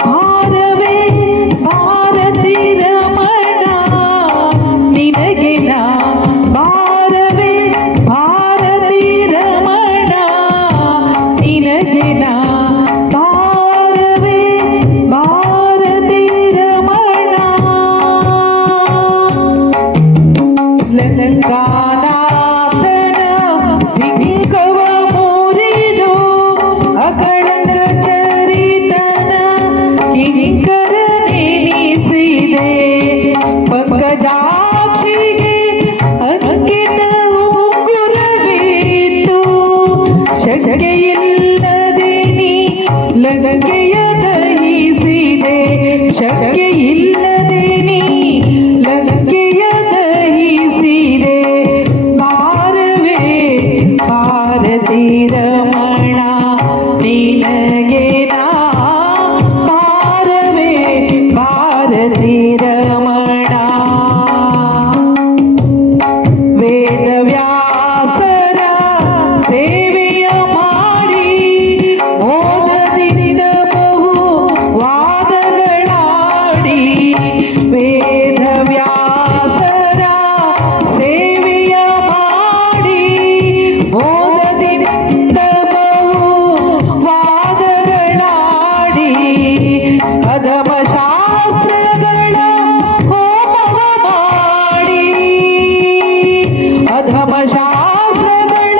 ಭಾರವೇ ಭಾರತಿ ರಮಣ ನಿನಗೆ ನಾ ಭಾರವೇ ಭಾರತಿ ರಮಣ ನಿನಗೆ ನಾ ಭಾರವೇ ಭಾರತಿ ರಮಣ ಲಂಕಾನಾಥನ ಭಿಂಗವ ಮುರಿದು ಅಗಳಂಗ ಚರಿತನ ಕಿಂಕರ ನೆನೆಸಿದೆ ಪಂಕಜಾಕ್ಷಿಗೆ ಅಂಕಿತ ಉಂಗುರವಿತ್ತು ಶಕ್ಕೆಯಿಲ್ಲದೆ ನೀ ಲಂಕೆಯ ದಹಿಸಿದೆ ಶಕ್ಕೆಯಿಲ್ಲದೆ ನೀ ಲಂಕೆಯ ದಹಿಸಿದೆ ಭಾರವೇ ಭಾರತಿ ರಮಣ ನಿನಗೆ ನಾ ಭಾರವೇ ಭಾರತಿ ರಮಣ ವೇದವ್ಯಾಸರ ಸೇವೆಯ ಮಾಡಿ ಮೋದದಿಂದ ಬಹು ವಾದಗಳಾಡಿ ವೇದವ್ಯಾಸರ ಸೇವೆಯ ಮಾಡಿ ಮೋದದಿಂದ ಬಹು ವಾದಗಳಾಡಿ ಅಧಮ ಶಾಸ್ತ್ರಗಳ ಹೋಮವ ಮಾಡಿ ಅಧಮ ಶಾಸ್ತ್ರಗಳ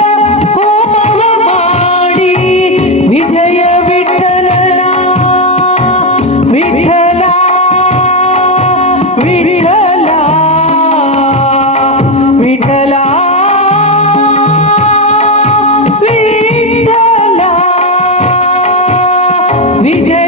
ಹೋಮವ ಮಾಡಿ ವಿಜಯ ವಿಠಲನ ವಿಠಲ ವಿಠಲ ವಿಠಲ ವಿಠಲ ವಿಜಯ